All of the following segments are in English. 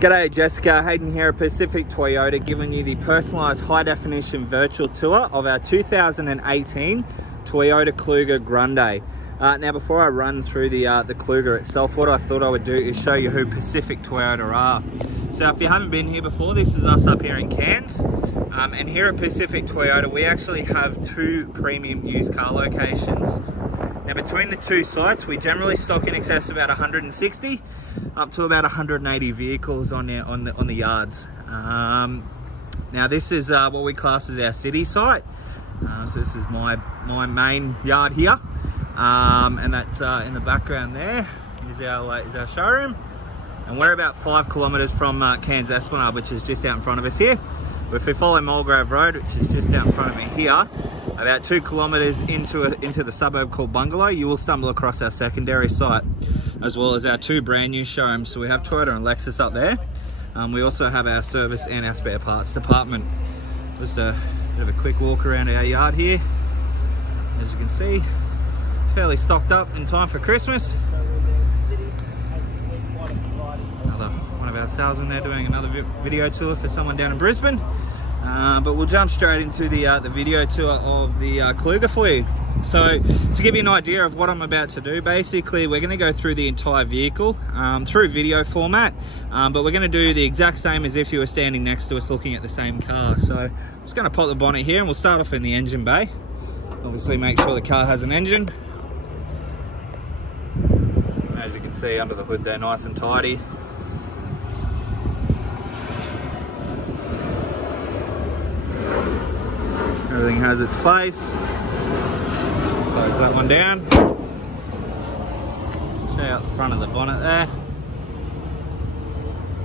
G'day Jessica, Hayden here at Pacific Toyota, giving you the personalised high-definition virtual tour of our 2018 Toyota Kluger Grande. Now before I run through the Kluger itself, what I thought I would do is show you who Pacific Toyota are. So if you haven't been here before, this is us up here in Cairns. And here at Pacific Toyota, we actually have two premium used car locations. Now between the two sites, we generally stock in excess of about 160 up to about 180 vehicles on the yards. Now this is what we class as our city site. So this is my main yard here, and that's in the background there is our showroom. And we're about 5 kilometres from Cairns Esplanade, which is just out in front of us here. If we follow Mulgrave Road, which is just out in front of me here, about 2 kilometres into the suburb called Bungalow, you will stumble across our secondary site, as well as our two brand new showrooms. So we have Toyota and Lexus up there. We also have our service and our spare parts department. Just a bit of a quick walk around our yard here. As you can see, fairly stocked up in time for Christmas. Another one of our salesmen there doing another video tour for someone down in Brisbane. But we'll jump straight into the video tour of the Kluger for you. So to give you an idea of what I'm about to do, basically we're going to go through the entire vehicle through video format, but we're going to do the exact same as if you were standing next to us looking at the same car. So I'm just going to pop the bonnet here and we'll start off in the engine bay. Obviously make sure the car has an engine. As you can see under the hood there, nice and tidy. Everything has its place. Close that one down. Show out the front of the bonnet there.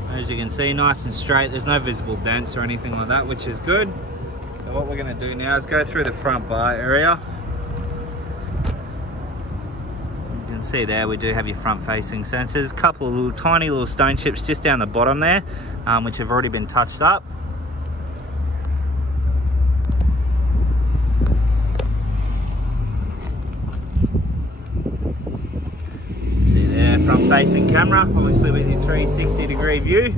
As you can see, nice and straight. There's no visible dents or anything like that, which is good. So what we're going to do now is go through the front bar area. You can see there we do have your front facing sensors. A couple of little tiny little stone chips just down the bottom there, which have already been touched up. Front facing camera, obviously with your 360-degree view.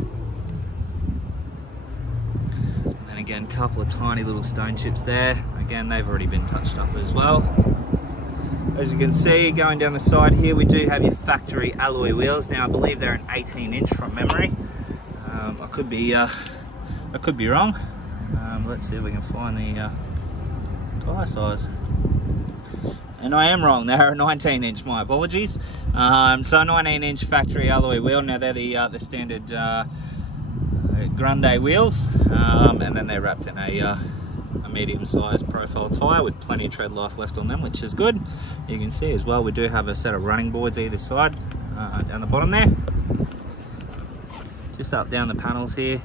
And then again, a couple of tiny little stone chips there. Again, they've already been touched up as well. As you can see, going down the side here, we do have your factory alloy wheels. Now, I believe they're an 18-inch from memory. I could be wrong. Let's see if we can find the tyre size. And I am wrong, they're a 19-inch, my apologies. So 19-inch factory alloy wheel. Now they're the standard Grande wheels, and then they're wrapped in a medium-sized profile tyre with plenty of tread life left on them, which is good. You can see as well, we do have a set of running boards either side, down the bottom there. Just up down the panels here.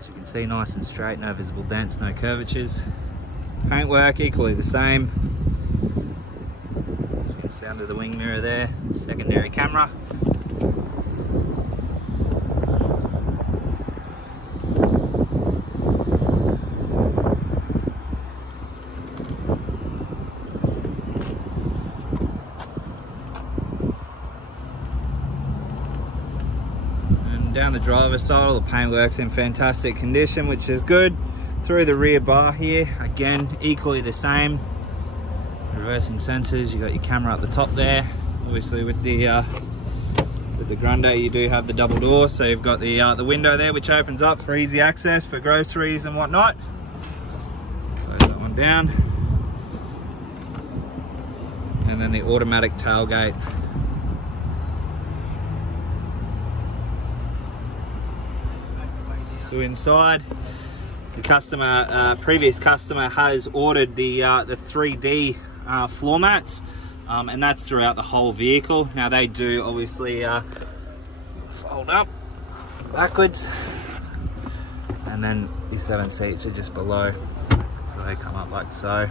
As you can see, nice and straight, no visible dents, no curvatures. Paintwork equally the same. As you can see under the wing mirror there, secondary camera. And down the driver's side, all the paintwork's in fantastic condition, which is good. Through the rear bar here, again, equally the same. Reversing sensors, you got your camera up the top there. Obviously with the Grande, you do have the double door, so you've got the window there, which opens up for easy access for groceries and whatnot. Close that one down. And then the automatic tailgate. So inside, the previous customer has ordered the 3D floor mats, and that's throughout the whole vehicle. Now they do obviously fold up backwards, and then the 7 seats are just below, so they come up like so.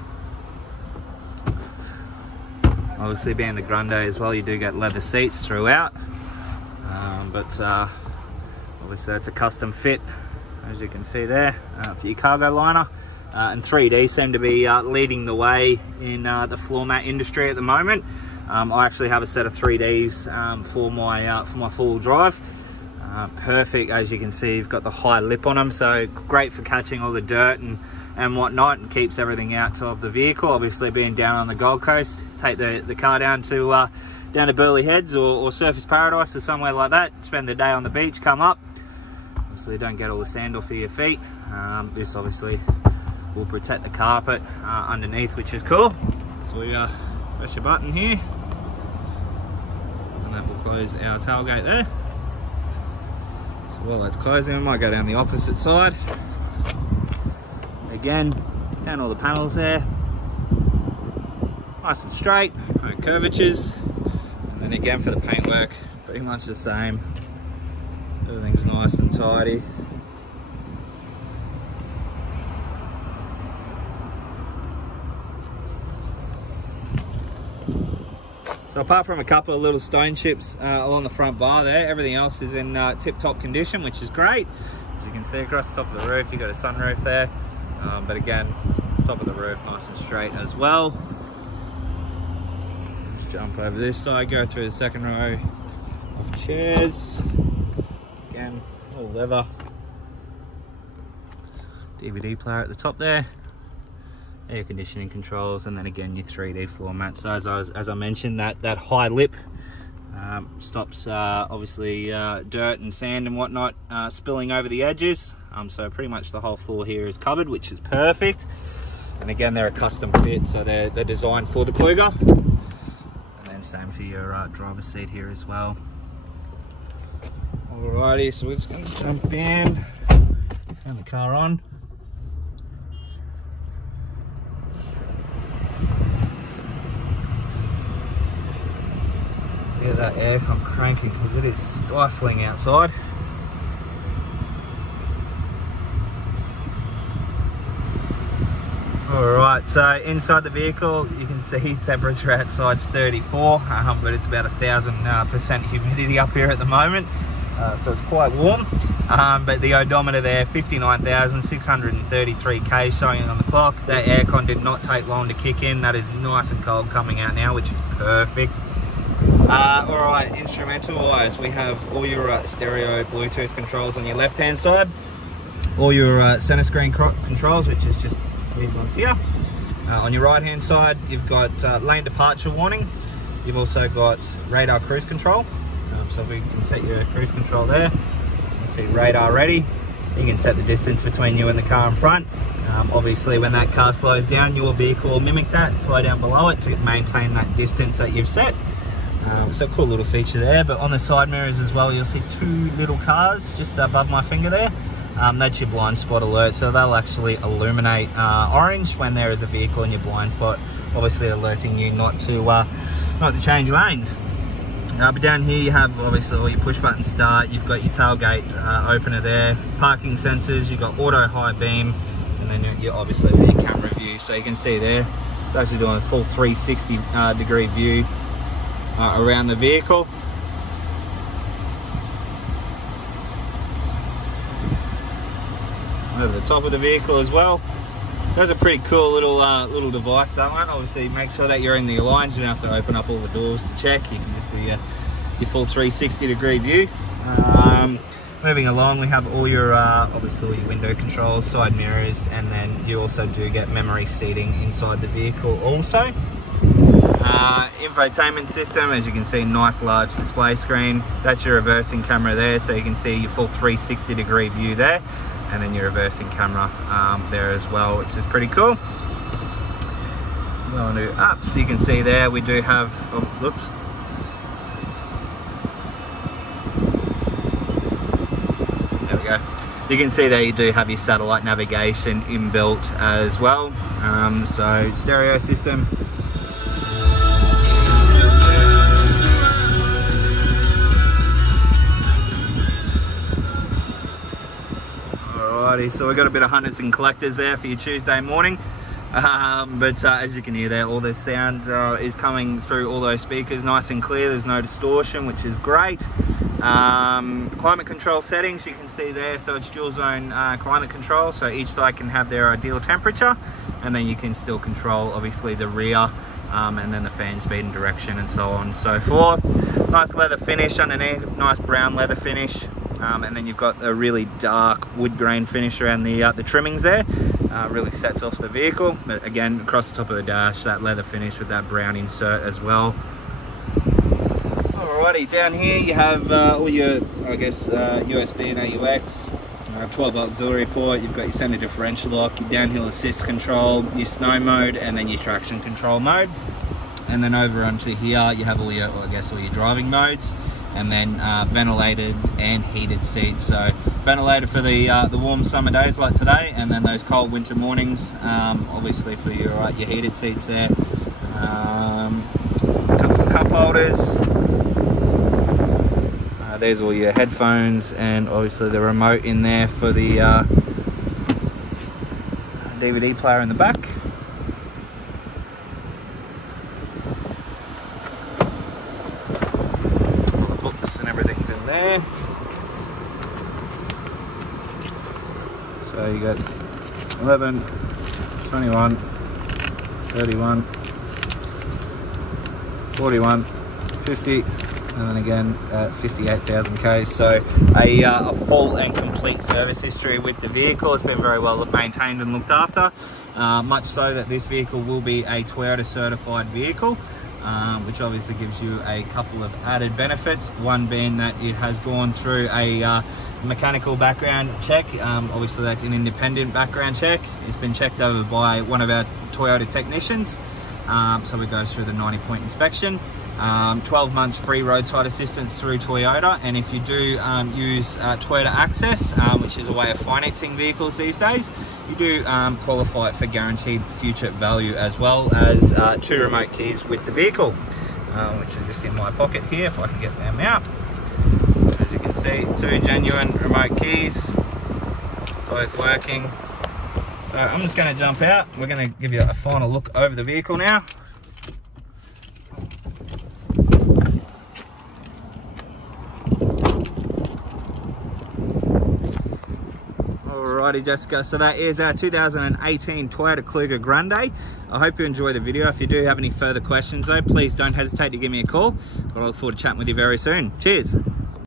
Obviously being the Grande as well, you do get leather seats throughout, but obviously that's a custom fit, as you can see there, for your cargo liner. And 3D seem to be leading the way in the floor mat industry at the moment. I actually have a set of 3Ds for my four-wheel drive, Perfect. As you can see, you've got the high lip on them, so great for catching all the dirt and whatnot, and keeps everything out of the vehicle. Obviously, being down on the Gold Coast, take the car down to Burleigh Heads or Surfers Paradise or somewhere like that, spend the day on the beach, come up. Obviously don't get all the sand off of your feet. This obviously will protect the carpet underneath, which is cool. So we press your button here, and that will close our tailgate there. So while that's closing, we might go down the opposite side. Again, down all the panels there, nice and straight, no curvatures. And then again for the paintwork, pretty much the same. Everything's nice and tidy. So apart from a couple of little stone chips along the front bar there, everything else is in tip-top condition, which is great. As you can see across the top of the roof, you've got a sunroof there. But again, top of the roof nice and straight as well. Let's jump over this side, go through the second row of chairs. Again, all leather. DVD player at the top there. Air conditioning controls, and then again your 3D floor mat. So as I mentioned, that high lip stops obviously dirt and sand and whatnot spilling over the edges. So pretty much the whole floor here is covered, which is perfect. And again, they're a custom fit, so they're designed for the Kluger. And then same for your driver's seat here as well. Alrighty, so we're just going to jump in, turn the car on. Hear that aircon cranking because it is stifling outside. Alright, so inside the vehicle you can see temperature outside's 34, but it's about 1000% humidity up here at the moment, so it's quite warm. But the odometer there, 59,633 K showing on the clock. That aircon did not take long to kick in. That is nice and cold coming out now, which is perfect. Alright, instrumental wise, we have all your stereo Bluetooth controls on your left hand side, all your center screen controls, which is just these ones here. On your right hand side, you've got lane departure warning. You've also got radar cruise control. So we can set your cruise control there. You can see radar ready. You can set the distance between you and the car in front. Obviously when that car slows down, your vehicle will mimic that, slow down below it to maintain that distance that you've set. So cool little feature there. But on the side mirrors as well, you'll see two little cars just above my finger there. That's your blind spot alert, so they'll actually illuminate orange when there is a vehicle in your blind spot, obviously alerting you not to change lanes. But down here you have obviously all your push button start. You've got your tailgate opener there, parking sensors, you've got auto high beam, and then you're obviously your camera view. So you can see there, it's actually doing a full 360 degree view around the vehicle. Over the top of the vehicle as well. That's a pretty cool little device, that one. Obviously make sure that you're in the lines. You don't have to open up all the doors to check. You can just do your full 360 degree view. Moving along, we have all your obviously all your window controls, side mirrors, and then you also do get memory seating inside the vehicle also. Infotainment system, as you can see, nice large display screen. That's your reversing camera there, so you can see your full 360 degree view there. And then your reversing camera there as well, which is pretty cool. Going to up, so you can see there we do have, oh, whoops. There we go. You can see there you do have your satellite navigation inbuilt as well. So stereo system. So we've got a bit of hunters and collectors there for your Tuesday morning. But as you can hear there, all the sound is coming through all those speakers nice and clear. There's no distortion, which is great. Climate control settings, you can see there, so it's dual zone climate control, so each side can have their ideal temperature, and then you can still control obviously the rear and then the fan speed and direction and so on and so forth. Nice leather finish underneath, nice brown leather finish. And then you've got a really dark wood grain finish around the trimmings there. Really sets off the vehicle. But again, across the top of the dash, that leather finish with that brown insert as well. Alrighty, down here you have all your, I guess, USB and AUX, 12 auxiliary port. You've got your center differential lock, your downhill assist control, your snow mode, and then your traction control mode. And then over onto here you have all your, I guess, all your driving modes, and then ventilated and heated seats. So ventilated for the warm summer days like today, and then those cold winter mornings, obviously for your heated seats there. A couple of cup holders. There's all your headphones, and obviously the remote in there for the DVD player in the back. All the books and everything's in there. So you got 11, 21, 31, 41, 50, and then again 58,000 k's. So a full and complete service history with the vehicle. It's been very well maintained and looked after, much so that this vehicle will be a Toyota certified vehicle, which obviously gives you a couple of added benefits. One being that it has gone through a mechanical background check. Obviously that's an independent background check. It's been checked over by one of our Toyota technicians, so it goes through the 90-point inspection. 12 months free roadside assistance through Toyota, and if you do use Toyota Access, which is a way of financing vehicles these days, you do qualify for guaranteed future value, as well as 2 remote keys with the vehicle, which are just in my pocket here if I can get them out. As you can see, 2 genuine remote keys, both working. So I'm just going to jump out. We're going to give you a final look over the vehicle now. Alrighty, Jessica, so that is our 2018 Toyota Kluger Grande. I hope you enjoy the video. If you do have any further questions though, please don't hesitate to give me a call. I look forward to chatting with you very soon. Cheers.